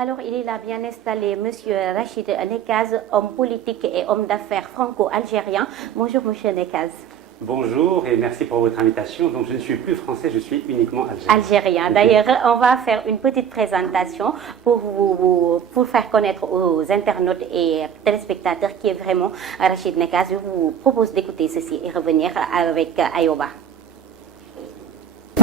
Alors, il est là bien installé, Monsieur Rachid Nekaz, homme politique et homme d'affaires franco-algérien. Bonjour, Monsieur Nekaz. Bonjour et merci pour votre invitation. Donc, je ne suis plus français, je suis uniquement algérien. Algérien. D'ailleurs, on va faire une petite présentation pour faire connaître aux internautes et téléspectateurs qui est vraiment Rachid Nekaz. Je vous propose d'écouter ceci et revenir avec Ayoba.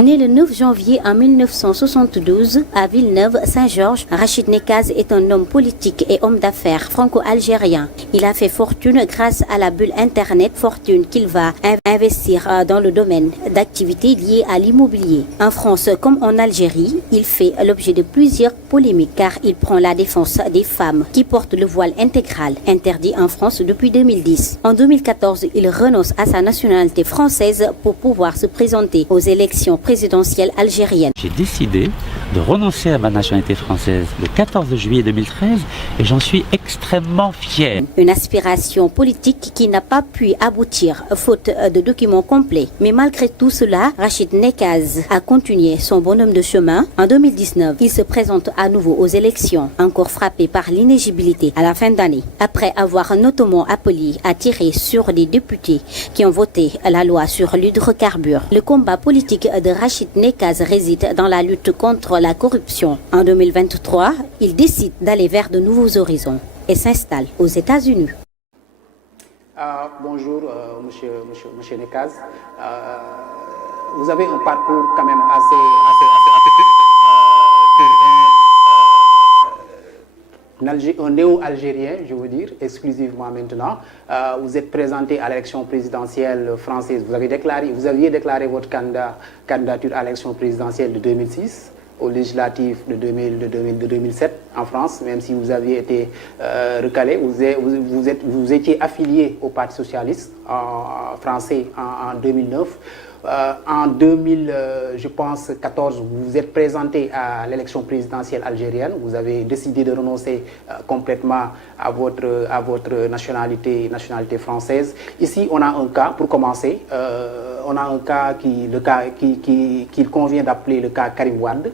Né le 9 janvier en 1972 à Villeneuve-Saint-Georges, Rachid Nekaz est un homme politique et homme d'affaires franco-algérien. Il a fait fortune grâce à la bulle Internet, fortune qu'il va investir dans le domaine d'activités liées à l'immobilier. En France comme en Algérie, il fait l'objet de plusieurs polémiques car il prend la défense des femmes qui portent le voile intégral, interdit en France depuis 2010. En 2014, il renonce à sa nationalité française pour pouvoir se présenter aux élections présidentielle algérienne. J'ai décidé de renoncer à ma nationalité française le 14 juillet 2013 et j'en suis extrêmement fier. Une aspiration politique qui n'a pas pu aboutir faute de documents complets. Mais malgré tout cela, Rachid Nekaz a continué son bonhomme de chemin. En 2019, il se présente à nouveau aux élections, encore frappé par l'inéligibilité à la fin d'année. Après avoir notamment appelé à tirer sur les députés qui ont voté la loi sur l'hydrocarbure. Le combat politique de Rachid Nekaz réside dans la lutte contre la corruption. En 2023, il décide d'aller vers de nouveaux horizons et s'installe aux États-Unis. Bonjour, monsieur Nekaz. Vous avez un parcours quand même assez atypique. Un néo-algérien, je veux dire, exclusivement maintenant. Vous êtes présenté à l'élection présidentielle française. Vous aviez déclaré votre candidature à l'élection présidentielle de 2006, aux législatives de 2007 en France, même si vous aviez été recalé. Vous étiez affilié au Parti socialiste français en 2009. En 2014, vous vous êtes présenté à l'élection présidentielle algérienne. Vous avez décidé de renoncer complètement à votre nationalité française. Ici, on a un cas, pour commencer, on a un cas qu'il convient d'appeler le cas Karim Wade.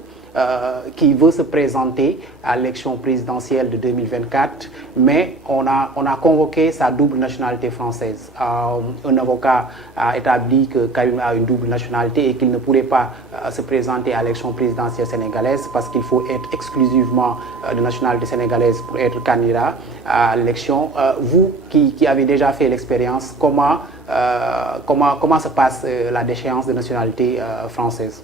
Qui veut se présenter à l'élection présidentielle de 2024, mais on a convoqué sa double nationalité française. Un avocat a établi que Karim a une double nationalité et qu'il ne pourrait pas se présenter à l'élection présidentielle sénégalaise parce qu'il faut être exclusivement de nationalité sénégalaise pour être candidat à l'élection. Vous qui avez déjà fait l'expérience, comment se passe la déchéance de nationalité française?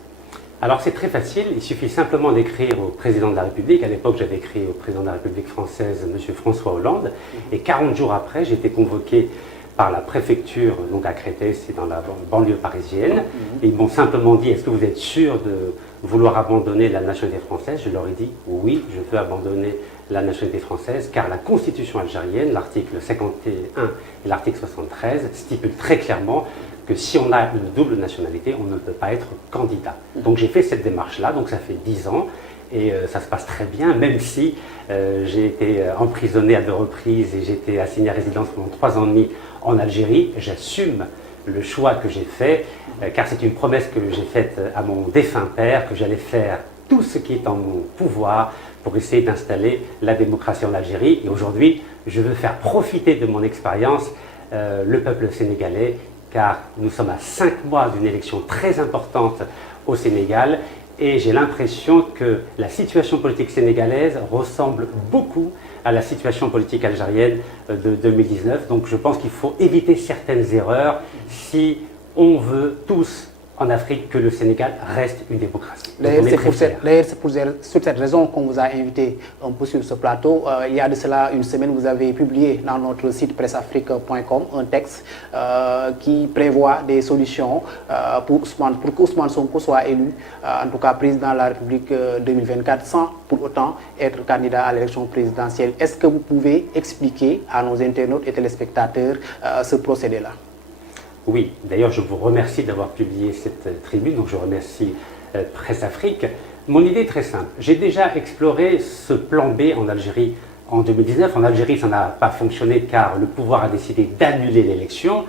Alors c'est très facile, il suffit simplement d'écrire au président de la République. À l'époque, j'avais écrit au président de la République française, M. François Hollande, et 40 jours après, j'ai été convoqué par la préfecture, donc à Créteil, c'est dans la banlieue parisienne, et ils m'ont simplement dit, est-ce que vous êtes sûr de vouloir abandonner la nationalité française? Je leur ai dit, oui, je veux abandonner la nationalité française, car la Constitution algérienne, l'article 51 et l'article 73, stipulent très clairement que si on a une double nationalité, on ne peut pas être candidat. Donc j'ai fait cette démarche-là, donc ça fait 10 ans, et ça se passe très bien, même si j'ai été emprisonné à 2 reprises et j'ai été assigné à résidence pendant 3 ans et demi en Algérie. J'assume le choix que j'ai fait, car c'est une promesse que j'ai faite à mon défunt père, que j'allais faire tout ce qui est en mon pouvoir pour essayer d'installer la démocratie en Algérie. Et aujourd'hui, je veux faire profiter de mon expérience le peuple sénégalais, car nous sommes à 5 mois d'une élection très importante au Sénégal et j'ai l'impression que la situation politique sénégalaise ressemble beaucoup à la situation politique algérienne de 2019. Donc je pense qu'il faut éviter certaines erreurs si on veut tous en Afrique que le Sénégal reste une démocratie. D'ailleurs, c'est pour cette raison qu'on vous a invité un peu sur ce plateau. Il y a de cela une semaine, vous avez publié dans notre site presseafrique.com un texte qui prévoit des solutions pour que Ousmane Sonko soit élu, en tout cas président de la République 2024, sans pour autant être candidat à l'élection présidentielle. Est-ce que vous pouvez expliquer à nos internautes et téléspectateurs ce procédé-là? Oui, d'ailleurs je vous remercie d'avoir publié cette tribune, donc je remercie Presse Afrique. Mon idée est très simple, j'ai déjà exploré ce plan B en Algérie en 2019. En Algérie ça n'a pas fonctionné car le pouvoir a décidé d'annuler l'élection,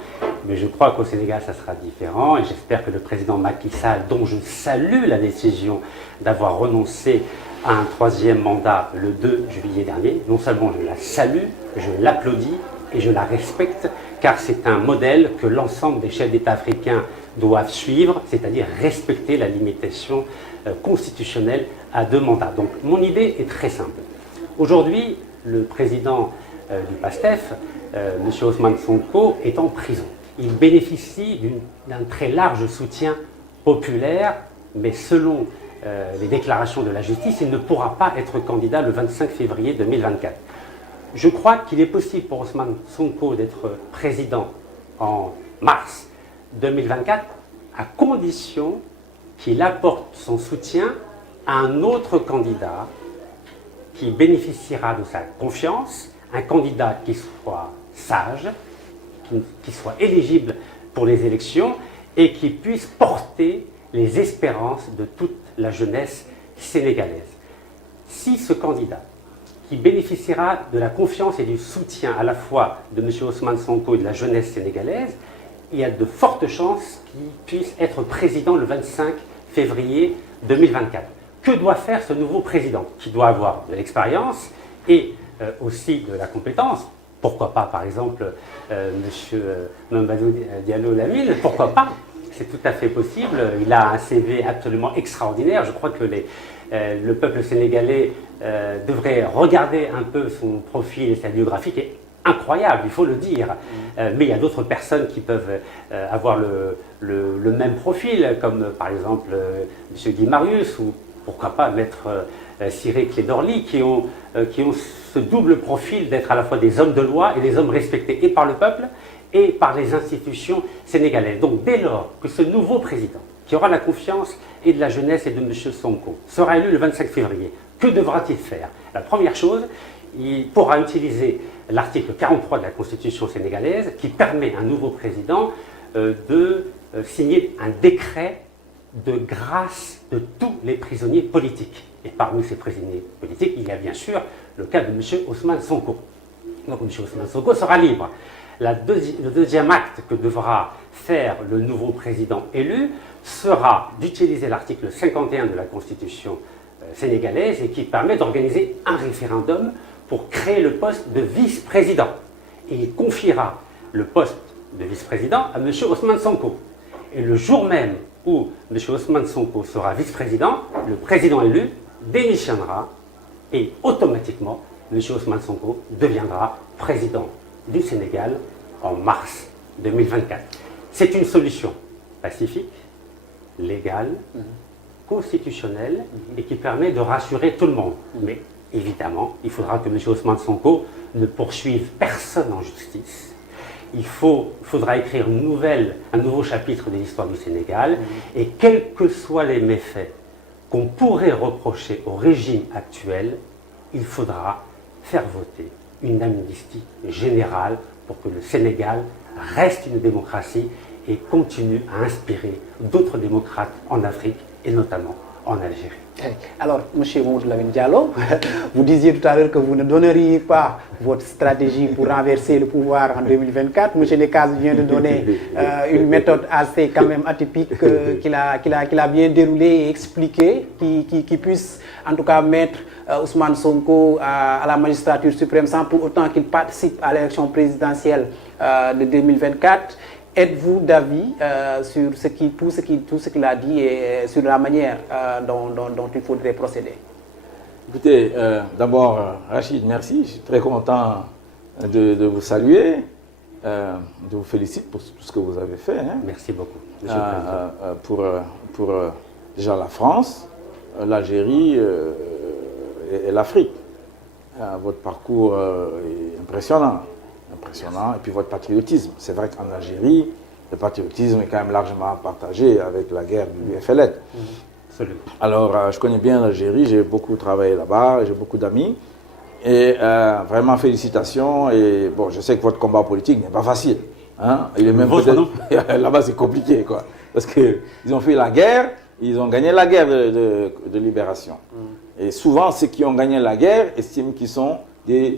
mais je crois qu'au Sénégal ça sera différent et j'espère que le président Macky Sall, dont je salue la décision d'avoir renoncé à un troisième mandat le 2 juillet dernier. Non seulement je la salue, je l'applaudis et je la respecte, car c'est un modèle que l'ensemble des chefs d'État africains doivent suivre, c'est-à-dire respecter la limitation constitutionnelle à 2 mandats. Donc mon idée est très simple. Aujourd'hui, le président du PASTEF, M. Ousmane Sonko, est en prison. Il bénéficie d'un très large soutien populaire, mais selon les déclarations de la justice, il ne pourra pas être candidat le 25 février 2024. Je crois qu'il est possible pour Ousmane Sonko d'être président en mars 2024, à condition qu'il apporte son soutien à un autre candidat qui bénéficiera de sa confiance, un candidat qui soit sage, qui soit éligible pour les élections et qui puisse porter les espérances de toute la jeunesse sénégalaise. Si ce candidat, qui bénéficiera de la confiance et du soutien à la fois de M. Ousmane Sonko et de la jeunesse sénégalaise, il y a de fortes chances qu'il puisse être président le 25 février 2024. Que doit faire ce nouveau président, qui doit avoir de l'expérience et aussi de la compétence? Pourquoi pas, par exemple, M. Mamadou Diallo Lamine, pourquoi pas? C'est tout à fait possible. Il a un CV absolument extraordinaire. Je crois que le peuple sénégalais devrait regarder un peu son profil et sa biographie, qui est incroyable, il faut le dire. Mais il y a d'autres personnes qui peuvent avoir le même profil, comme par exemple M. Guy Marius, ou pourquoi pas Maître Ciré Clédorli, qui ont ce double profil d'être à la fois des hommes de loi et des hommes respectés et par le peuple et par les institutions sénégalaises. Donc dès lors que ce nouveau président, qui aura la confiance et de la jeunesse et de M. Sonko, sera élu le 25 février, que devra-t-il faire? La première chose, il pourra utiliser l'article 43 de la Constitution sénégalaise qui permet à un nouveau président de signer un décret de grâce de tous les prisonniers politiques. Et parmi ces prisonniers politiques, il y a bien sûr le cas de M. Ousmane Sonko. Donc M. Ousmane Sonko sera libre. Le deuxième acte que devra faire le nouveau président élu sera d'utiliser l'article 51 de la Constitution sénégalaise et qui permet d'organiser un référendum pour créer le poste de vice-président. Et il confiera le poste de vice-président à M. Ousmane Sonko. Et le jour même où M. Ousmane Sonko sera vice-président, le président élu démissionnera et automatiquement M. Ousmane Sonko deviendra président du Sénégal en mars 2024. C'est une solution pacifique, légale, constitutionnelle et qui permet de rassurer tout le monde. Mais évidemment, il faudra que M. Ousmane Sonko ne poursuive personne en justice. Il faudra écrire un nouveau chapitre de l'histoire du Sénégal et quels que soient les méfaits qu'on pourrait reprocher au régime actuel, il faudra faire voter une amnistie générale pour que le Sénégal reste une démocratie et continue à inspirer d'autres démocrates en Afrique et notamment en Algérie. Alors, M. Mamadou Lamine Diallo, vous disiez tout à l'heure que vous ne donneriez pas votre stratégie pour renverser le pouvoir en 2024. M. Nekaz vient de donner une méthode assez quand même atypique qu'il a bien déroulée et expliquée, qui puisse en tout cas mettre Ousmane Sonko à la magistrature suprême sans pour autant qu'il participe à l'élection présidentielle de 2024. Êtes-vous d'avis sur tout ce qu'il a dit et sur la manière dont il faudrait procéder? Écoutez, d'abord, Rachid, merci. Je suis très content de vous saluer. Je vous félicite pour tout ce que vous avez fait. Hein. Merci beaucoup, Monsieur le Président. Pour déjà la France, l'Algérie et l'Afrique. Votre parcours est impressionnant. Et puis votre patriotisme. C'est vrai qu'en Algérie, le patriotisme est quand même largement partagé avec la guerre du FLN. Absolument. Alors, je connais bien l'Algérie, j'ai beaucoup travaillé là-bas, j'ai beaucoup d'amis. Et vraiment, félicitations. Et bon, je sais que votre combat politique n'est pas facile. Hein? Il est même là-bas, c'est compliqué, quoi. Parce qu'ils ont fait la guerre, ils ont gagné la guerre de libération. Et souvent, ceux qui ont gagné la guerre estiment qu'ils sont des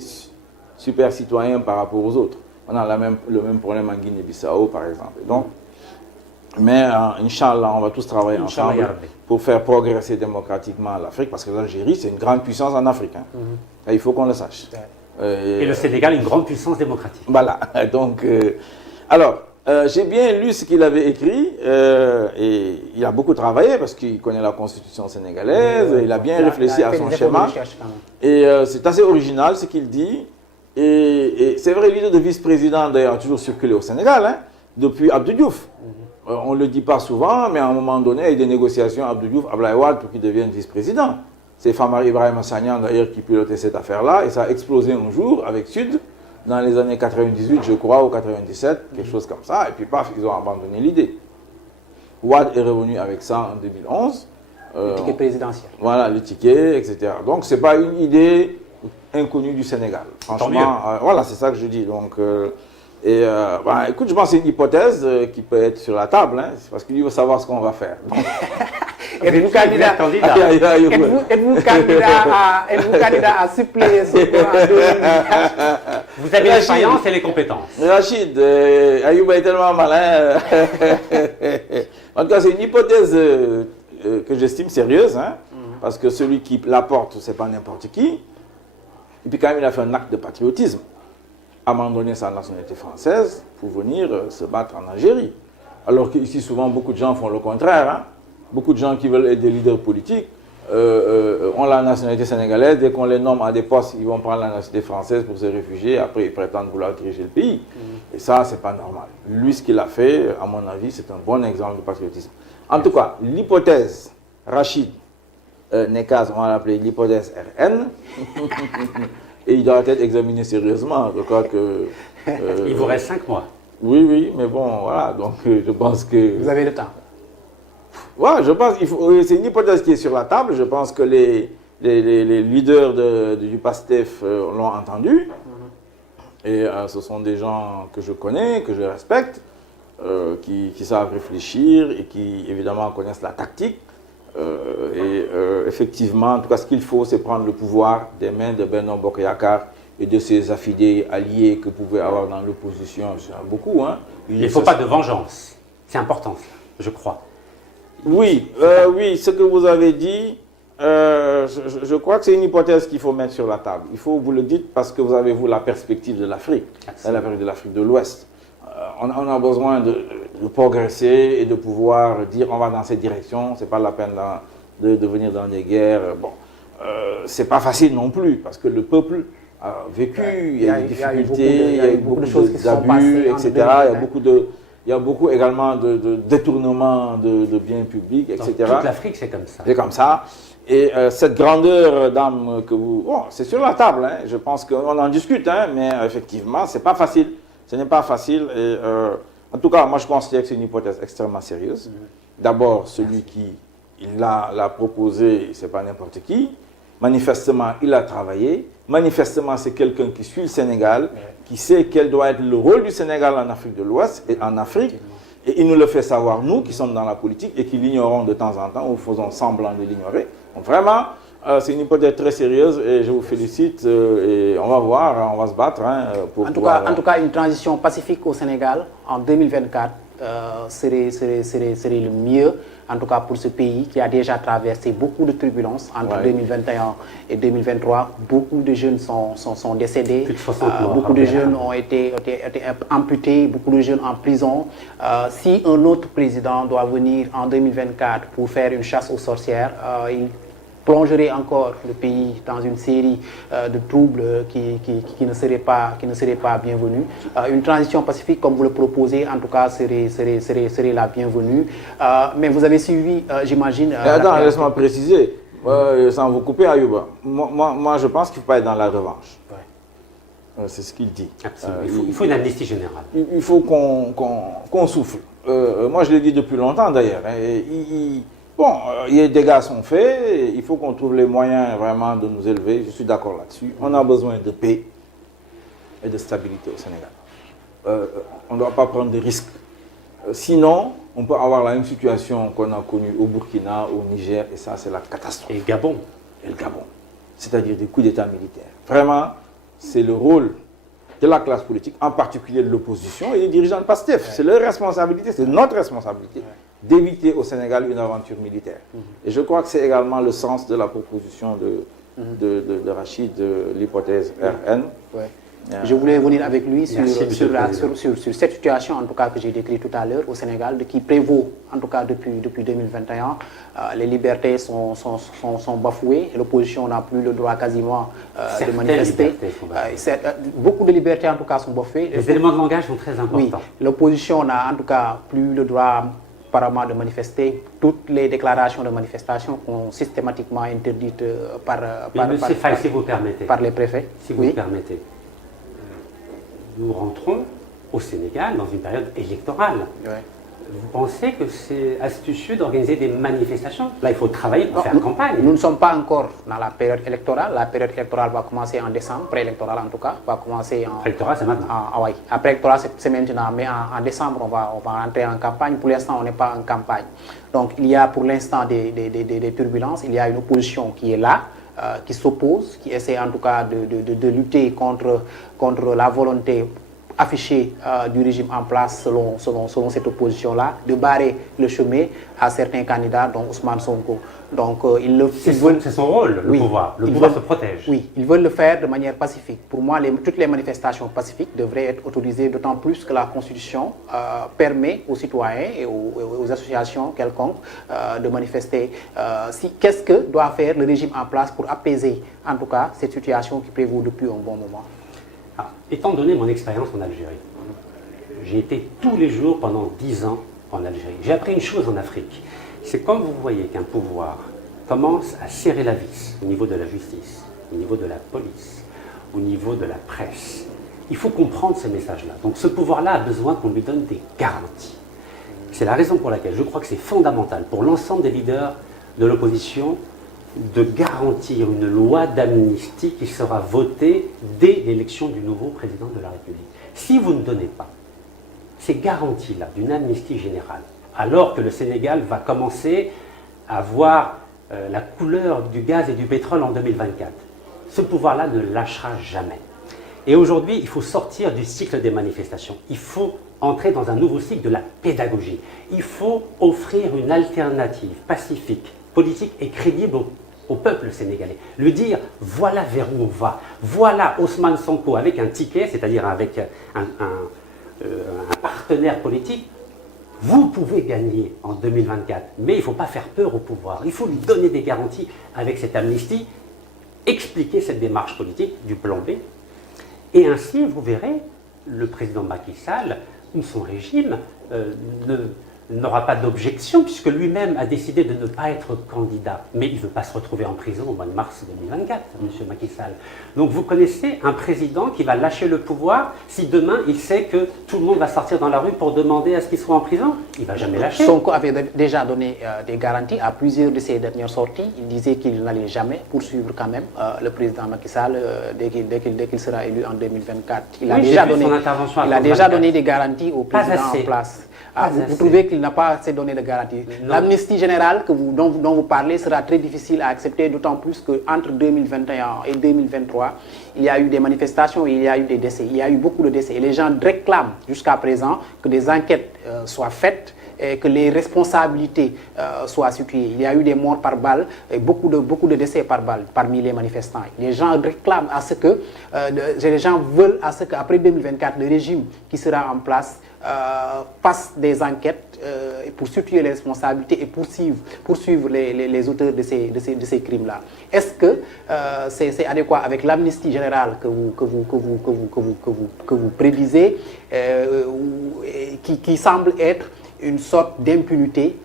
super citoyens par rapport aux autres. On a le même problème en Guinée-Bissau, par exemple. Donc, Mais Inch'Allah, on va tous travailler ensemble pour faire progresser démocratiquement l'Afrique, parce que l'Algérie, c'est une grande puissance en Afrique. Hein. Et il faut qu'on le sache. Et le Sénégal, une grande puissance démocratique. Voilà. Donc, alors, j'ai bien lu ce qu'il avait écrit, et il a beaucoup travaillé, parce qu'il connaît la constitution sénégalaise, il a bien réfléchi à son schéma. Et c'est assez original ce qu'il dit. Et c'est vrai, l'idée de vice-président, d'ailleurs, a toujours circulé au Sénégal, hein, depuis Abdou Diouf. On ne le dit pas souvent, mais à un moment donné, il y a eu des négociations Abdou Diouf, Abdoulaye Wade pour qu'il devienne vice-président. C'est Famara Ibrahima Sagnan, d'ailleurs, qui pilotait cette affaire-là, et ça a explosé un jour avec Sud, dans les années 98, je crois, ou 97, quelque chose comme ça, et puis paf, ils ont abandonné l'idée. Wade est revenu avec ça en 2011. Le ticket présidentiel. Voilà, le ticket, etc. Donc, ce n'est pas une idée inconnue du Sénégal. Franchement, voilà, c'est ça que je dis. Donc, écoute, je pense que c'est une hypothèse qui peut être sur la table, hein, parce qu'il veut savoir ce qu'on va faire. Êtes-vous candidat à suppléer ce point? Vous avez l'expérience et les compétences. Rachid, Ayoub est tellement malin. En tout cas, c'est une hypothèse que j'estime sérieuse, hein, parce que celui qui la porte, ce n'est pas n'importe qui. Et puis quand même, il a fait un acte de patriotisme, abandonner sa nationalité française pour venir se battre en Algérie. Alors qu'ici, souvent, beaucoup de gens font le contraire. Hein. Beaucoup de gens qui veulent être des leaders politiques ont la nationalité sénégalaise. Dès qu'on les nomme à des postes, ils vont prendre la nationalité française pour se réfugier. Après, ils prétendent vouloir diriger le pays. Et ça, c'est pas normal. Lui, ce qu'il a fait, à mon avis, c'est un bon exemple de patriotisme. En tout cas, l'hypothèse Rachid Nekaz, on va l'appeler l'hypothèse RN, et il doit être examiné sérieusement. Je crois que... il vous reste 5 mois. Oui, mais bon, voilà, donc je pense que... Vous avez le temps. Ouais, je pense qu'il faut... C'est une hypothèse qui est sur la table. Je pense que les leaders du PASTEF l'ont entendu. Et ce sont des gens que je connais, que je respecte, qui savent réfléchir et qui, évidemment, connaissent la tactique. Effectivement, en tout cas, ce qu'il faut, c'est prendre le pouvoir des mains de Benno Bokk Yakaar et de ses affidés alliés que vous pouvez avoir dans l'opposition. C'est beaucoup, hein. Il ne faut pas de vengeance. C'est important, je crois. Oui, oui, ce que vous avez dit, je crois que c'est une hypothèse qu'il faut mettre sur la table. Il faut, vous le dites, parce que vous avez, vous, la perspective de l'Afrique, de l'Afrique de l'Ouest. On a besoin de progresser et de pouvoir dire on va dans cette direction, c'est pas la peine de venir dans des guerres. Bon, c'est pas facile non plus, parce que le peuple a vécu, il y a des difficultés, il y a eu beaucoup d'abus, etc. Il y a beaucoup également de détournements de biens publics, etc. Dans toute l'Afrique, c'est comme ça. C'est comme ça. Et cette grandeur d'âme que vous... Bon, c'est sur la table, hein. Je pense qu'on en discute, hein, mais effectivement, c'est pas facile. Ce n'est pas facile. Et, en tout cas, moi, je considère que c'est une hypothèse extrêmement sérieuse. D'abord, celui qui l'a proposé, ce n'est pas n'importe qui. Manifestement, il a travaillé. Manifestement, c'est quelqu'un qui suit le Sénégal, qui sait quel doit être le rôle du Sénégal en Afrique de l'Ouest et en Afrique. Et il nous le fait savoir, nous, qui sommes dans la politique et qui l'ignorons de temps en temps, ou faisons semblant de l'ignorer. Donc vraiment, c'est une hypothèse très sérieuse et je vous félicite. Et on va voir, on va se battre. Hein, pour en tout cas, une transition pacifique au Sénégal en 2024 serait le mieux, en tout cas pour ce pays qui a déjà traversé beaucoup de turbulences entre 2021 et 2023. Beaucoup de jeunes sont décédés, beaucoup de jeunes ont été amputés, beaucoup de jeunes en prison. Si un autre président doit venir en 2024 pour faire une chasse aux sorcières, il plongerait encore le pays dans une série de troubles qui ne seraient pas bienvenus. Une transition pacifique, comme vous le proposez, en tout cas, serait la bienvenue. Mais vous avez suivi, j'imagine... Attends, laisse-moi préciser, sans vous couper, Ayouba. Moi, je pense qu'il ne faut pas être dans la revanche. Ouais. C'est ce qu'il dit. Il faut une amnistie générale. Il faut qu'on souffle. Moi, je l'ai dit depuis longtemps, d'ailleurs. Bon, les dégâts sont faits, il faut qu'on trouve les moyens vraiment de nous élever, je suis d'accord là-dessus. On a besoin de paix et de stabilité au Sénégal. On ne doit pas prendre de risques. Sinon, on peut avoir la même situation qu'on a connue au Burkina, au Niger, et ça, c'est la catastrophe. Et le Gabon. Et le Gabon. C'est-à-dire des coups d'État militaires. Vraiment, c'est le rôle de la classe politique, en particulier de l'opposition et des dirigeants de PASTEF. C'est leur responsabilité, c'est notre responsabilité d'éviter au Sénégal une aventure militaire. Et je crois que c'est également le sens de la proposition de Rachid, de l'hypothèse RN. Je voulais venir avec lui sur cette situation, en tout cas, que j'ai décrite tout à l'heure au Sénégal, qui prévaut, en tout cas, depuis 2021. Les libertés sont bafouées, l'opposition n'a plus le droit quasiment de manifester. Beaucoup de libertés, en tout cas, sont bafouées. Les éléments de langage sont très importants. Oui, l'opposition n'a, en tout cas, plus le droit apparemment de manifester. Toutes les déclarations de manifestation sont systématiquement interdites par les préfets. Si vous me permettez. Nous rentrons au Sénégal dans une période électorale. Vous pensez que c'est astucieux d'organiser des manifestations? Là, il faut travailler pour faire campagne. Nous ne sommes pas encore dans la période électorale. La période électorale va commencer en décembre, préélectorale en tout cas, va commencer en... Préélectorale, c'est maintenant. Oui, après électorale, c'est maintenant, mais en décembre, on va entrer en campagne. Pour l'instant, on n'est pas en campagne. Donc, il y a pour l'instant des turbulences. Il y a une opposition qui est là, qui s'oppose, qui essaie en tout cas de lutter contre la volonté affichée du régime en place selon cette opposition-là, de barrer le chemin à certains candidats, dont Ousmane Sonko. Donc, c'est son rôle, le pouvoir. Le pouvoir se protège. Oui, ils veulent le faire de manière pacifique. Pour moi, toutes les manifestations pacifiques devraient être autorisées, d'autant plus que la Constitution permet aux citoyens et aux associations quelconques de manifester. Qu'est-ce que doit faire le régime en place pour apaiser, en tout cas, cette situation qui prévaut depuis un bon moment? Étant donné mon expérience en Algérie, j'ai été tous les jours pendant 10 ans en Algérie. J'ai appris une chose en Afrique, c'est quand vous voyez qu'un pouvoir commence à serrer la vis au niveau de la justice, au niveau de la police, au niveau de la presse, il faut comprendre ces messages-là. Donc ce pouvoir-là a besoin qu'on lui donne des garanties. C'est la raison pour laquelle je crois que c'est fondamental pour l'ensemble des leaders de l'opposition de garantir une loi d'amnistie qui sera votée dès l'élection du nouveau président de la République. Si vous ne donnez pas ces garanties-là d'une amnistie générale, alors que le Sénégal va commencer à voir la couleur du gaz et du pétrole en 2024, ce pouvoir-là ne lâchera jamais. Et aujourd'hui, il faut sortir du cycle des manifestations. Il faut entrer dans un nouveau cycle de la pédagogie. Il faut offrir une alternative pacifique, politique et crédible au peuple sénégalais. Lui dire, voilà vers où on va. Voilà Ousmane Sonko avec un ticket, c'est-à-dire avec un partenaire politique. Vous pouvez gagner en 2024, mais il ne faut pas faire peur au pouvoir. Il faut lui donner des garanties avec cette amnistie, expliquer cette démarche politique du plan B. Et ainsi, vous verrez, le président Macky Sall ou son régime n'aura pas d'objection puisque lui-même a décidé de ne pas être candidat. Mais il ne veut pas se retrouver en prison au mois de mars 2024, M. Macky Sall. Donc vous connaissez un président qui va lâcher le pouvoir si demain il sait que tout le monde va sortir dans la rue pour demander à ce qu'il soit en prison? Il ne va jamais lâcher. Sonko avait déjà donné des garanties à plusieurs de ses dernières sorties. Il disait qu'il n'allait jamais poursuivre quand même le président Macky Sall dès qu'il sera élu en 2024. Il a déjà donné des garanties au président en place. Vous trouvez qu'il n'a pas assez donné de garantie? L'amnistie générale dont vous parlez sera très difficile à accepter, d'autant plus qu'entre 2021 et 2023, il y a eu des manifestations et il y a eu des décès. Il y a eu beaucoup de décès. Et les gens réclament jusqu'à présent que des enquêtes soient faites et que les responsabilités soient situées. Il y a eu des morts par balle et beaucoup de décès par balle parmi les manifestants. Les gens réclament à ce que, les gens veulent à ce qu'après 2024, le régime qui sera en place fasse des enquêtes pour situer les responsabilités et poursuivre les auteurs de ces crimes-là. Est-ce que c'est adéquat avec l'amnistie générale que vous prédisez, qui semble être une sorte d'impunité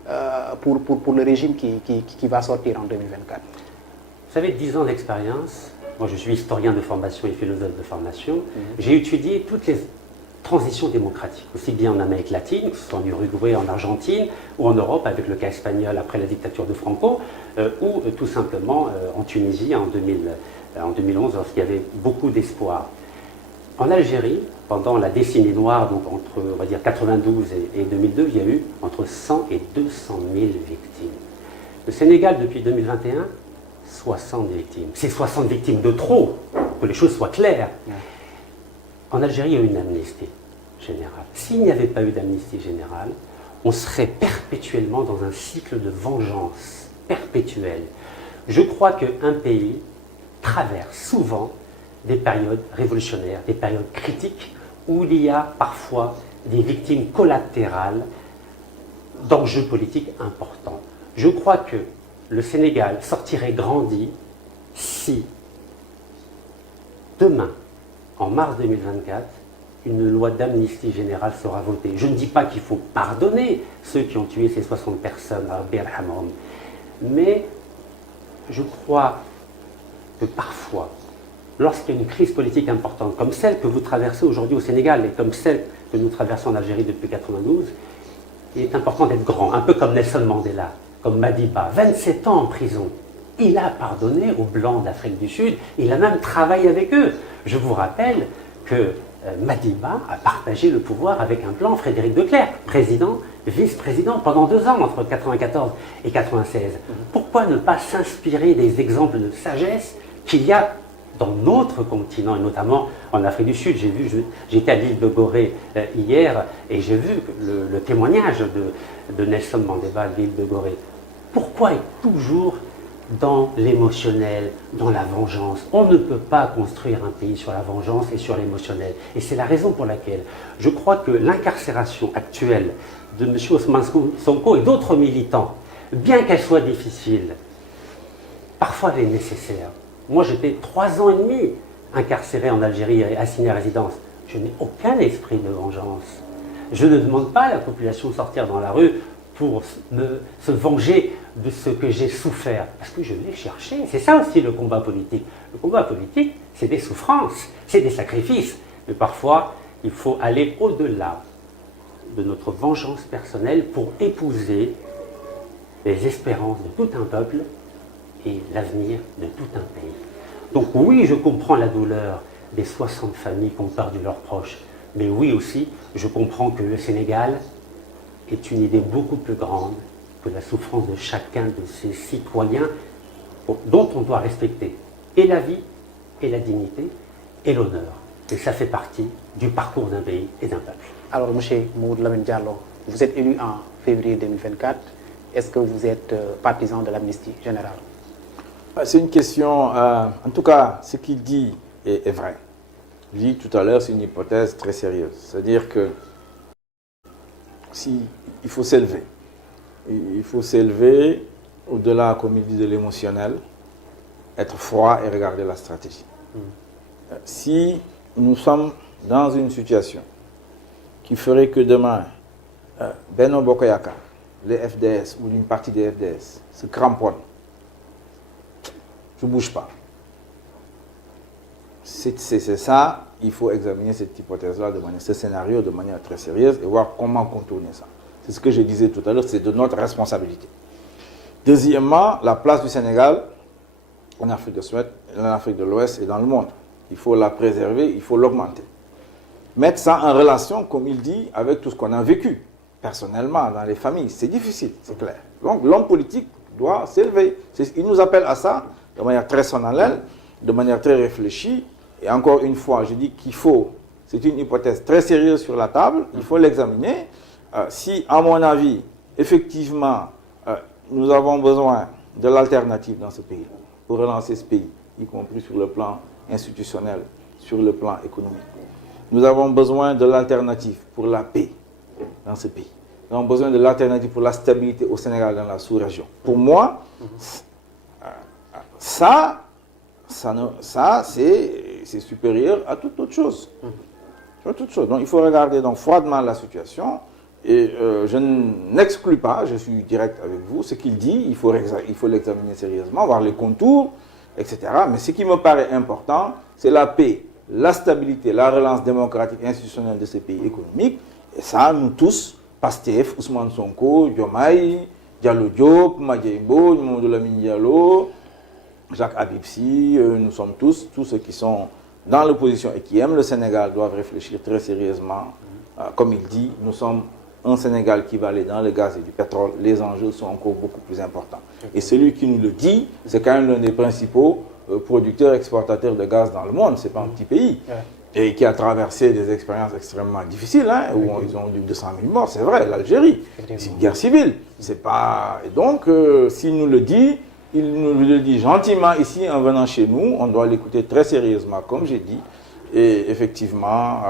pour le régime qui va sortir en 2024? Vous savez, 10 ans d'expérience, moi je suis historien de formation et philosophe de formation, j'ai étudié toutes les transitions démocratiques, aussi bien en Amérique latine, que ce soit en Uruguay, en Argentine, ou en Europe avec le cas espagnol après la dictature de Franco, ou tout simplement en Tunisie en 2011 lorsqu'il y avait beaucoup d'espoir. En Algérie, pendant la décennie noire, donc entre on va dire 92 et 2002, il y a eu entre 100 et 200 000 victimes. Le Sénégal, depuis 2021, 60 victimes. C'est 60 victimes de trop, que les choses soient claires. En Algérie, il y a eu une amnistie générale. S'il n'y avait pas eu d'amnistie générale, on serait perpétuellement dans un cycle de vengeance perpétuelle. Je crois qu'un pays traverse souvent des périodes révolutionnaires, des périodes critiques, où il y a parfois des victimes collatérales d'enjeux politiques importants. Je crois que le Sénégal sortirait grandi si, demain, en mars 2024, une loi d'amnistie générale sera votée. Je ne dis pas qu'il faut pardonner ceux qui ont tué ces 60 personnes à Bir Hamam, mais je crois que parfois, lorsqu'il y a une crise politique importante, comme celle que vous traversez aujourd'hui au Sénégal et comme celle que nous traversons en Algérie depuis 1992, il est important d'être grand, un peu comme Nelson Mandela, comme Madiba, 27 ans en prison. Il a pardonné aux Blancs d'Afrique du Sud, il a même travaillé avec eux. Je vous rappelle que Madiba a partagé le pouvoir avec un blanc, Frédéric de Clercq, président, vice-président pendant 2 ans, entre 1994 et 1996. Pourquoi ne pas s'inspirer des exemples de sagesse qu'il y a dans notre continent, et notamment en Afrique du Sud? J'étais à l'île de Gorée hier, et j'ai vu le témoignage de Nelson Mandela de l'île de Gorée. Pourquoi être toujours dans l'émotionnel, dans la vengeance? On ne peut pas construire un pays sur la vengeance et sur l'émotionnel. Et c'est la raison pour laquelle je crois que l'incarcération actuelle de M. Ousmane Sonko et d'autres militants, bien qu'elle soit difficile, parfois elle est nécessaire. Moi, j'étais 3 ans et demi incarcéré en Algérie, assigné à résidence. Je n'ai aucun esprit de vengeance. Je ne demande pas à la population de sortir dans la rue pour se venger de ce que j'ai souffert. Parce que je l'ai cherché. C'est ça aussi le combat politique. Le combat politique, c'est des souffrances, c'est des sacrifices. Mais parfois, il faut aller au-delà de notre vengeance personnelle pour épouser les espérances de tout un peuple et l'avenir de tout un pays. Donc oui, je comprends la douleur des 60 familles qui ont perdu leurs proches. Mais oui aussi, je comprends que le Sénégal est une idée beaucoup plus grande que la souffrance de chacun de ses citoyens dont on doit respecter et la vie, et la dignité, et l'honneur. Et ça fait partie du parcours d'un pays et d'un peuple. Alors, M. Mamadou Lamine Diallo, vous êtes élu en février 2024. Est-ce que vous êtes partisan de l'amnistie générale? C'est une question, en tout cas, ce qu'il dit est vrai. Je dis tout à l'heure, c'est une hypothèse très sérieuse. C'est-à-dire que si, il faut s'élever. Il faut s'élever au-delà, comme il dit, de l'émotionnel, être froid et regarder la stratégie. Si nous sommes dans une situation qui ferait que demain, Benno Bokk Yakaar, les FDS ou une partie des FDS se cramponnent, je ne bouge pas. C'est ça, il faut examiner cette hypothèse-là, ce scénario de manière très sérieuse et voir comment contourner ça. C'est ce que je disais tout à l'heure, c'est de notre responsabilité. Deuxièmement, la place du Sénégal en Afrique de l'Ouest et dans le monde. Il faut la préserver, il faut l'augmenter. Mettre ça en relation, comme il dit, avec tout ce qu'on a vécu, personnellement, dans les familles. C'est difficile, c'est clair. Donc l'homme politique doit s'élever. Il nous appelle à ça de manière très solennelle, de manière très réfléchie. Et encore une fois, je dis qu'il faut, c'est une hypothèse très sérieuse sur la table, il faut l'examiner. Si, à mon avis, effectivement, nous avons besoin de l'alternative dans ce pays, pour relancer ce pays, y compris sur le plan institutionnel, sur le plan économique. Nous avons besoin de l'alternative pour la paix dans ce pays. Nous avons besoin de l'alternative pour la stabilité au Sénégal, dans la sous-région. Pour moi, ça c'est supérieur à toute autre chose. Donc il faut regarder donc froidement la situation. Et je n'exclus pas, je suis direct avec vous, ce qu'il dit, il faut l'examiner sérieusement, voir les contours, etc. Mais ce qui me paraît important, c'est la paix, la stabilité, la relance démocratique et institutionnelle de ces pays économiques. Et ça, nous tous, Pastef, Ousmane Sonko, Diomaye, Diallo Diop, Madiaïbo, Mamadou Lamine Diallo, Jacques Habib Sy, nous sommes tous ceux qui sont dans l'opposition et qui aiment le Sénégal doivent réfléchir très sérieusement. Comme il dit, nous sommes un Sénégal qui va aller dans le gaz et du pétrole, les enjeux sont encore beaucoup plus importants. Et celui qui nous le dit, c'est quand même l'un des principaux producteurs, exportateurs de gaz dans le monde, ce n'est pas un petit pays. et qui a traversé des expériences extrêmement difficiles, hein, où ils ont eu 200 000 morts, c'est vrai, l'Algérie, c'est une guerre civile. C'est pas... Et donc, s'il nous le dit, il nous le dit gentiment ici en venant chez nous, on doit l'écouter très sérieusement, comme j'ai dit. Et effectivement,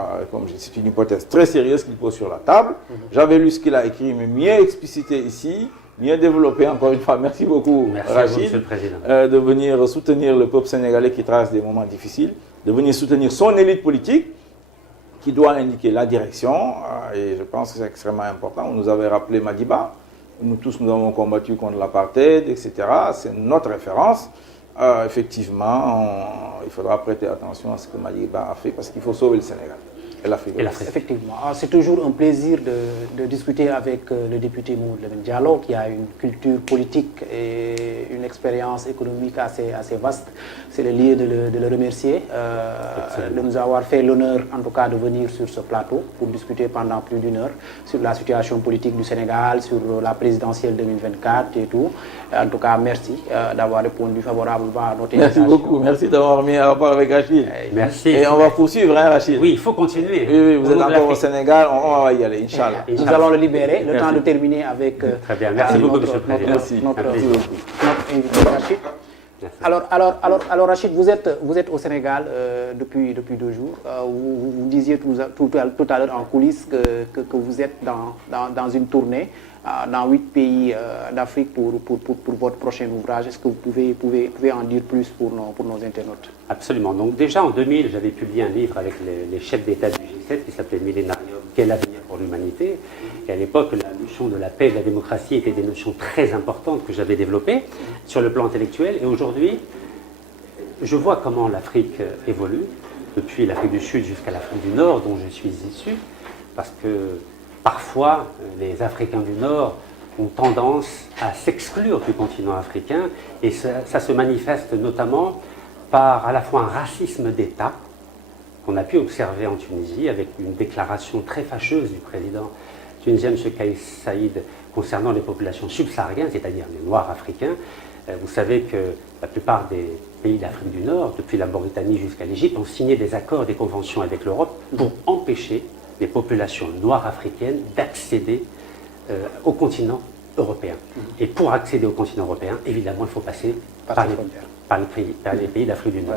c'est une hypothèse très sérieuse qu'il pose sur la table. J'avais lu ce qu'il a écrit, mais mieux explicité ici, mieux développé. Encore une fois, merci beaucoup, Rachid, Monsieur le Président. De venir soutenir le peuple sénégalais qui traverse des moments difficiles, de venir soutenir son élite politique qui doit indiquer la direction. Et je pense que c'est extrêmement important. On nous avait rappelé Madiba. Nous tous, nous avons combattu contre l'apartheid, etc. C'est notre référence. Effectivement, il faudra prêter attention à ce que Madiba a fait parce qu'il faut sauver le Sénégal et l'Afrique. Effectivement. C'est toujours un plaisir de discuter avec le député Mamadou Lamine Diallo qui a une culture politique et une expérience économique assez vaste. C'est le lieu de le remercier, de nous avoir fait l'honneur en tout cas de venir sur ce plateau pour discuter pendant plus d'1 heure sur la situation politique du Sénégal, sur la présidentielle 2024 et tout. En tout cas, merci d'avoir répondu favorablement à notre invitation. Merci beaucoup, merci d'avoir mis un rapport avec Rachid. Merci. Et on va poursuivre, hein, Rachid. Oui, il faut continuer. Oui, vous êtes encore au Sénégal, on va y aller, Inch'Allah. Nous allons le libérer, le temps de terminer avec Très bien, merci beaucoup, Monsieur le Président. notre invité Rachid. Alors Rachid, vous êtes au Sénégal depuis 2 jours. Vous disiez tout à l'heure en coulisses que vous êtes dans une tournée dans 8 pays d'Afrique pour votre prochain ouvrage. Est-ce que vous pouvez en dire plus pour nos internautes? Absolument. Donc déjà en 2000, j'avais publié un livre avec les chefs d'État du G7 qui s'appelait Millénarium, quel avenir pour l'humanité. Et à l'époque, la notion de la paix et de la démocratie était des notions très importantes que j'avais développées sur le plan intellectuel. Et aujourd'hui, je vois comment l'Afrique évolue, depuis l'Afrique du Sud jusqu'à l'Afrique du Nord, dont je suis issu, parce que parfois, les Africains du Nord ont tendance à s'exclure du continent africain, et ça se manifeste notamment par à la fois un racisme d'État qu'on a pu observer en Tunisie avec une déclaration très fâcheuse du président tunisien M. Kais Saïd concernant les populations subsahariennes, c'est-à-dire les Noirs africains. Vous savez que la plupart des pays d'Afrique du Nord, depuis la Mauritanie jusqu'à l'Égypte, ont signé des accords, des conventions avec l'Europe pour empêcher les populations noires africaines d'accéder au continent européen. Et pour accéder au continent européen, évidemment, il faut passer par les pays d'Afrique du Nord.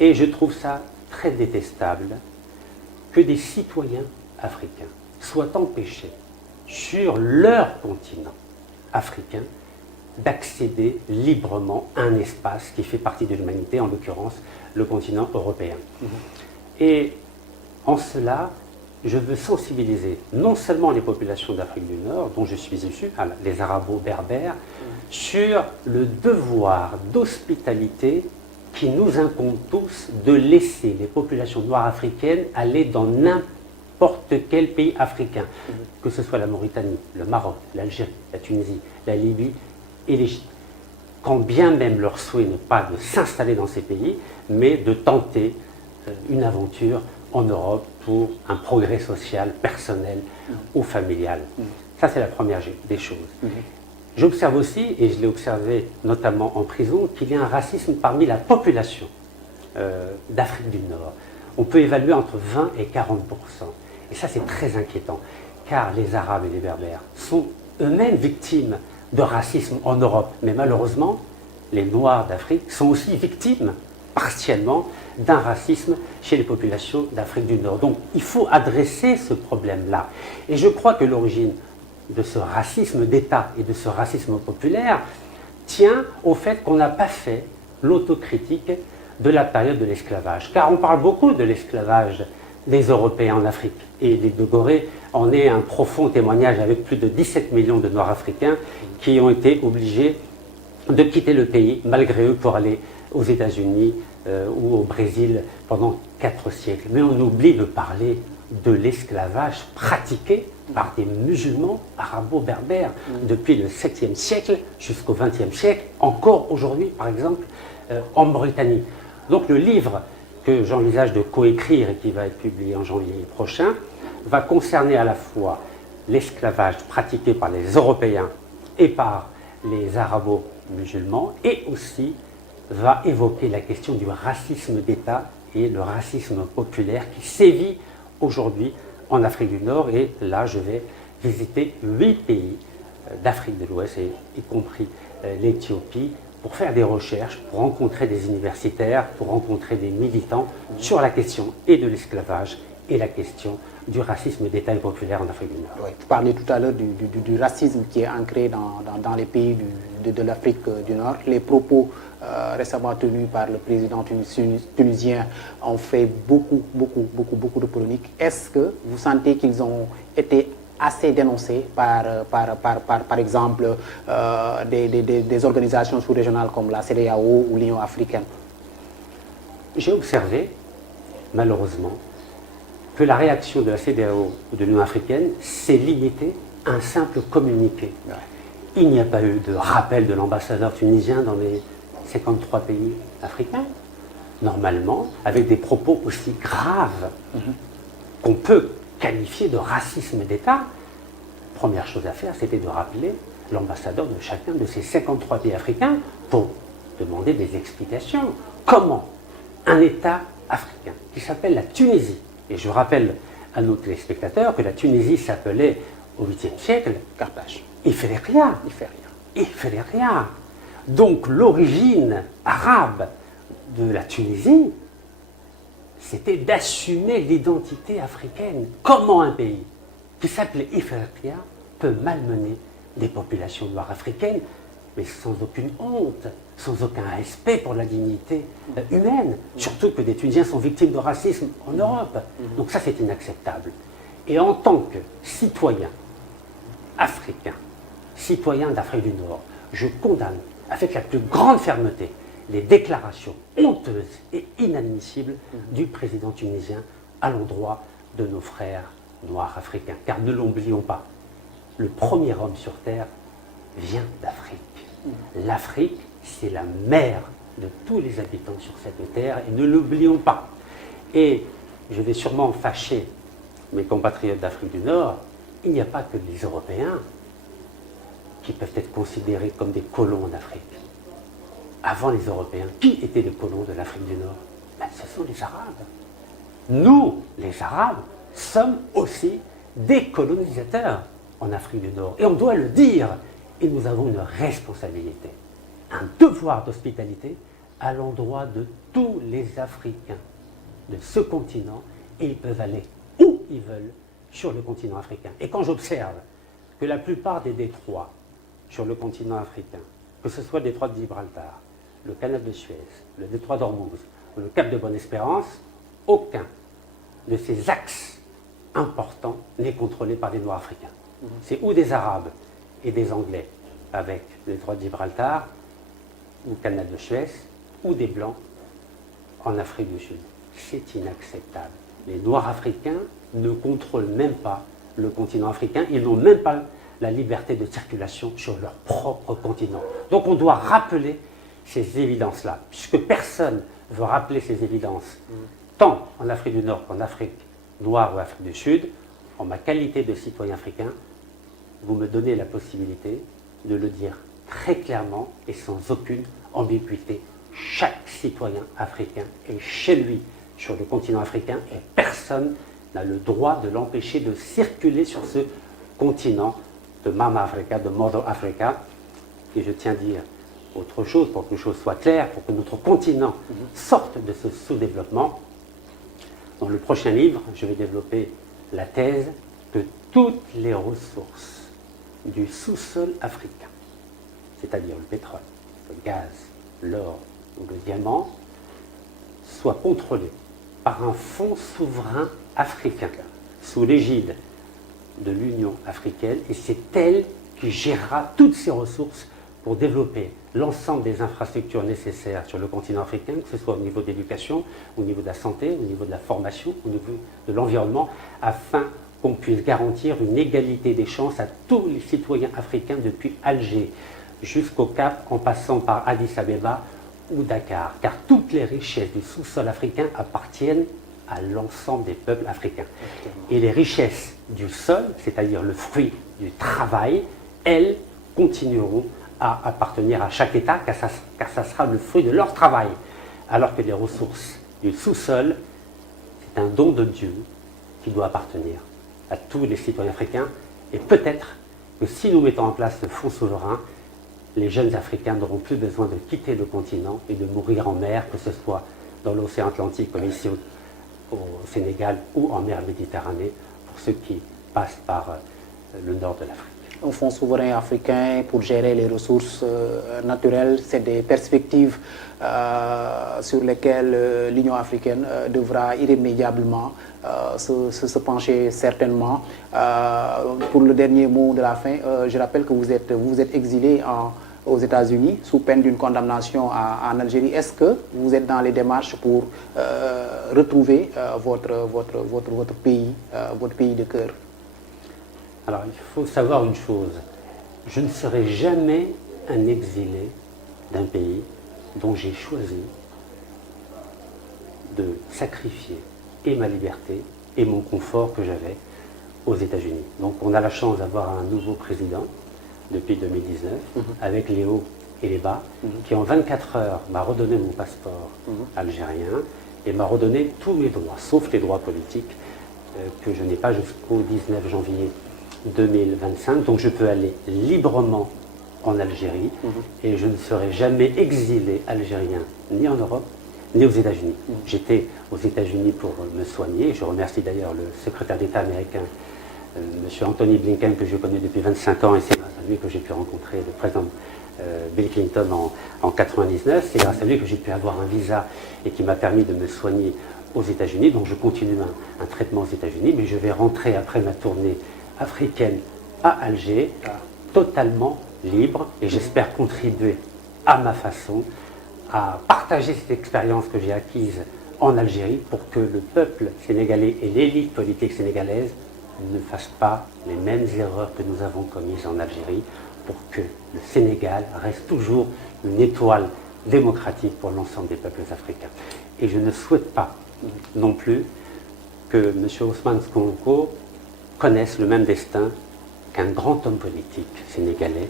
Et je trouve ça très détestable que des citoyens africains soient empêchés sur leur continent africain d'accéder librement à un espace qui fait partie de l'humanité, en l'occurrence le continent européen. Et en cela, je veux sensibiliser non seulement les populations d'Afrique du Nord, dont je suis issu, les arabo-berbères, sur le devoir d'hospitalité qui nous incombe tous de laisser les populations noires africaines aller dans n'importe quel pays africain, que ce soit la Mauritanie, le Maroc, l'Algérie, la Tunisie, la Libye et l'Égypte. Quand bien même leur souhait n'est pas de s'installer dans ces pays, mais de tenter une aventure en Europe pour un progrès social, personnel ou familial. Ça, c'est la première des choses. J'observe aussi, et je l'ai observé notamment en prison, qu'il y a un racisme parmi la population d'Afrique du Nord. On peut évaluer entre 20 et 40%. Et ça, c'est très inquiétant, car les Arabes et les Berbères sont eux-mêmes victimes de racisme en Europe. Mais malheureusement, les Noirs d'Afrique sont aussi victimes, partiellement, d'un racisme chez les populations d'Afrique du Nord. Donc, il faut adresser ce problème-là. Et je crois que l'origine de ce racisme d'État et de ce racisme populaire tient au fait qu'on n'a pas fait l'autocritique de la période de l'esclavage. Car on parle beaucoup de l'esclavage des Européens en Afrique. Et l'île de Gorée en est un profond témoignage avec plus de 17 millions de Noirs africains qui ont été obligés de quitter le pays, malgré eux, pour aller aux États-Unis ou au Brésil pendant 4 siècles. Mais on oublie de parler de l'esclavage pratiqué par des musulmans arabo-berbères depuis le 7e siècle jusqu'au 20e siècle, encore aujourd'hui, par exemple, en Mauritanie. Donc le livre que j'envisage de coécrire et qui va être publié en janvier prochain va concerner à la fois l'esclavage pratiqué par les Européens et par les arabo-musulmans, et aussi va évoquer la question du racisme d'État et le racisme populaire qui sévit aujourd'hui en Afrique du Nord. Et là, je vais visiter 8 pays d'Afrique de l'Ouest, y compris l'Éthiopie, pour faire des recherches, pour rencontrer des universitaires, pour rencontrer des militants sur la question et de l'esclavage et la question du racisme d'État et populaire en Afrique du Nord. Oui, vous parliez tout à l'heure du racisme qui est ancré dans les pays de l'Afrique du Nord. Les propos récemment tenus par le président tunisien ont fait beaucoup de polémiques. Est-ce que vous sentez qu'ils ont été assez dénoncés par exemple des organisations sous-régionales comme la CEDEAO ou l'Union africaine? J'ai observé, malheureusement, que la réaction de la CEDEAO ou de l'Union africaine s'est limitée à un simple communiqué. Ouais. Il n'y a pas eu de rappel de l'ambassadeur tunisien dans les 53 pays africains. Normalement, avec des propos aussi graves qu'on peut qualifié de racisme d'État, première chose à faire, c'était de rappeler l'ambassadeur de chacun de ces 53 pays africains pour demander des explications. Comment un État africain qui s'appelle la Tunisie, et je rappelle à nos téléspectateurs que la Tunisie s'appelait au 8e siècle Carthage. Il fait rien. Il fait rien. Donc l'origine arabe de la Tunisie, c'était d'assumer l'identité africaine. Comment un pays qui s'appelait Ifriqiya peut malmener des populations noires africaines, mais sans aucune honte, sans aucun respect pour la dignité humaine, surtout que des Tunisiens sont victimes de racisme en Europe. Donc ça, c'est inacceptable. Et en tant que citoyen africain, citoyen d'Afrique du Nord, je condamne avec la plus grande fermeté les déclarations honteuses et inadmissibles du président tunisien à l'endroit de nos frères noirs africains. Car ne l'oublions pas, le premier homme sur Terre vient d'Afrique. L'Afrique, c'est la mère de tous les habitants sur cette terre, et ne l'oublions pas. Et je vais sûrement fâcher mes compatriotes d'Afrique du Nord, il n'y a pas que les Européens qui peuvent être considérés comme des colons en Afrique. Avant les Européens, qui étaient les colons de l'Afrique du Nord? Ce sont les Arabes. Nous, les Arabes, sommes aussi des colonisateurs en Afrique du Nord. Et on doit le dire. Et nous avons une responsabilité, un devoir d'hospitalité à l'endroit de tous les Africains de ce continent. Et ils peuvent aller où ils veulent sur le continent africain. Et quand j'observe que la plupart des détroits sur le continent africain, que ce soit le détroit de Gibraltar, le canal de Suez, le détroit d'Ormuz ou le cap de Bonne-Espérance, aucun de ces axes importants n'est contrôlé par des Noirs africains. C'est ou des Arabes et des Anglais avec le détroit de Gibraltar ou le canal de Suez, ou des Blancs en Afrique du Sud. C'est inacceptable. Les Noirs africains ne contrôlent même pas le continent africain, ils n'ont même pas la liberté de circulation sur leur propre continent. Donc on doit rappeler ces évidences-là, puisque personne ne veut rappeler ces évidences, tant en Afrique du Nord qu'en Afrique noire ou Afrique du Sud. En ma qualité de citoyen africain, vous me donnez la possibilité de le dire très clairement et sans aucune ambiguïté. Chaque citoyen africain est chez lui sur le continent africain et personne n'a le droit de l'empêcher de circuler sur ce continent de Mama Africa, de Mother Africa. Et je tiens à dire autre chose pour que les choses soient claires, pour que notre continent sorte de ce sous-développement. Dans le prochain livre, je vais développer la thèse que toutes les ressources du sous-sol africain, c'est-à-dire le pétrole, le gaz, l'or ou le diamant, soient contrôlées par un fonds souverain africain sous l'égide de l'Union africaine, et c'est elle qui gérera toutes ces ressources pour développer l'ensemble des infrastructures nécessaires sur le continent africain, que ce soit au niveau de l'éducation, au niveau de la santé, au niveau de la formation, au niveau de l'environnement, afin qu'on puisse garantir une égalité des chances à tous les citoyens africains depuis Alger jusqu'au Cap, en passant par Addis Abeba ou Dakar, car toutes les richesses du sous-sol africain appartiennent à l'ensemble des peuples africains. Et les richesses du sol, c'est-à-dire le fruit du travail, elles continueront à appartenir à chaque État, car ça sera le fruit de leur travail, alors que les ressources du sous-sol, c'est un don de Dieu qui doit appartenir à tous les citoyens africains. Et peut-être que si nous mettons en place ce fonds souverain, les jeunes Africains n'auront plus besoin de quitter le continent et de mourir en mer, que ce soit dans l'océan Atlantique, comme ici au Sénégal, ou en mer Méditerranée, pour ceux qui passent par le nord de l'Afrique. Un fonds souverain africain pour gérer les ressources naturelles, c'est des perspectives sur lesquelles l'Union africaine devra irrémédiablement se pencher certainement. Pour le dernier mot de la fin, je rappelle que vous êtes exilé aux États-Unis sous peine d'une condamnation en Algérie. Est-ce que vous êtes dans les démarches pour retrouver votre pays de cœur? Alors, il faut savoir une chose. Je ne serai jamais un exilé d'un pays dont j'ai choisi de sacrifier et ma liberté et mon confort que j'avais aux États-Unis. Donc, on a la chance d'avoir un nouveau président depuis 2019, avec les hauts et les bas, qui en 24 heures m'a redonné mon passeport algérien et m'a redonné tous mes droits, sauf les droits politiques que je n'ai pas jusqu'au 19 janvier 2025, donc je peux aller librement en Algérie et je ne serai jamais exilé algérien ni en Europe ni aux États-Unis. J'étais aux États-Unis pour me soigner. Je remercie d'ailleurs le secrétaire d'État américain, M. Anthony Blinken, que je connais depuis 25 ans, et c'est grâce à lui que j'ai pu rencontrer le président Bill Clinton en 99. C'est grâce à lui que j'ai pu avoir un visa et qui m'a permis de me soigner aux États-Unis. Donc je continue un traitement aux États-Unis, mais je vais rentrer après ma tournée africaine à Alger, totalement libre, et j'espère contribuer à ma façon à partager cette expérience que j'ai acquise en Algérie pour que le peuple sénégalais et l'élite politique sénégalaise ne fassent pas les mêmes erreurs que nous avons commises en Algérie, pour que le Sénégal reste toujours une étoile démocratique pour l'ensemble des peuples africains. Et je ne souhaite pas non plus que M. Ousmane Sonko connaissent le même destin qu'un grand homme politique sénégalais,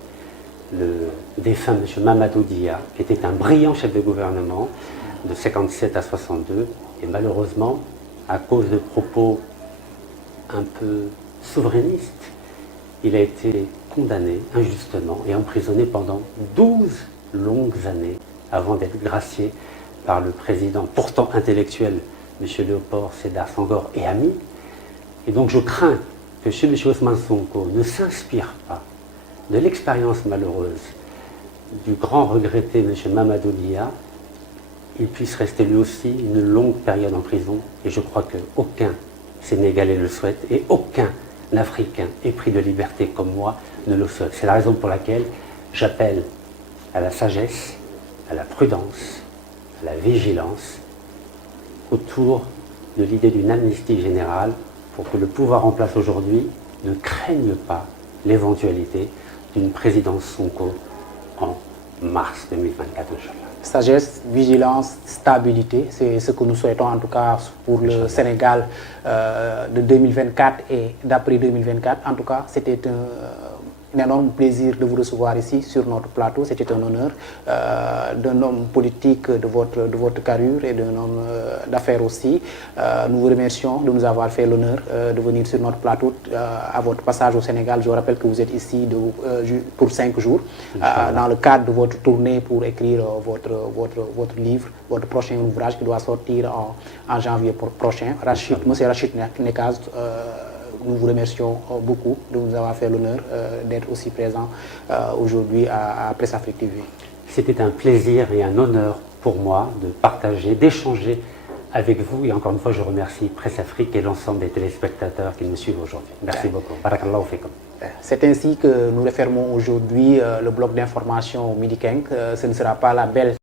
le défunt M. Mamadou Dia, qui était un brillant chef de gouvernement de 57 à 62, et malheureusement, à cause de propos un peu souverainistes, il a été condamné injustement et emprisonné pendant 12 longues années avant d'être gracié par le président, pourtant intellectuel, M. Léopold Sédar Senghor, et ami. Et donc je crains que chez M. Ousmane Sonko ne s'inspire pas de l'expérience malheureuse du grand regretté M. Mamadou Dia, il puisse rester lui aussi une longue période en prison. Et je crois qu'aucun Sénégalais le souhaite et aucun Africain épris de liberté comme moi ne le souhaite. C'est la raison pour laquelle j'appelle à la sagesse, à la prudence, à la vigilance autour de l'idée d'une amnistie générale, pour que le pouvoir en place aujourd'hui ne craigne pas l'éventualité d'une présidence Sonko en mars 2024. Sagesse, vigilance, stabilité, c'est ce que nous souhaitons en tout cas pour le Sénégal de 2024 et d'après 2024. En tout cas, c'était un énorme plaisir de vous recevoir ici sur notre plateau. C'était un honneur d'un homme politique de votre carrure et d'un homme d'affaires aussi. Nous vous remercions de nous avoir fait l'honneur de venir sur notre plateau à votre passage au Sénégal. Je vous rappelle que vous êtes ici pour 5 jours dans le cadre de votre tournée pour écrire votre livre, votre prochain ouvrage qui doit sortir en janvier prochain. Monsieur Rachid Nekaz, nous vous remercions beaucoup de nous avoir fait l'honneur d'être aussi présent aujourd'hui à Presse Afrique TV. C'était un plaisir et un honneur pour moi de partager, d'échanger avec vous. Et encore une fois, je remercie Presse Afrique et l'ensemble des téléspectateurs qui nous suivent aujourd'hui. Merci beaucoup. Barakallahu fikum. C'est ainsi que nous refermons aujourd'hui le bloc d'information Midi Keng. Ce ne sera pas la belle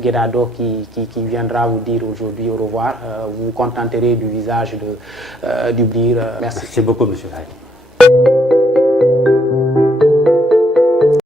Guédado qui viendra vous dire aujourd'hui au revoir. Vous vous contenterez du visage du Blir. Merci. Merci beaucoup, M. Haï.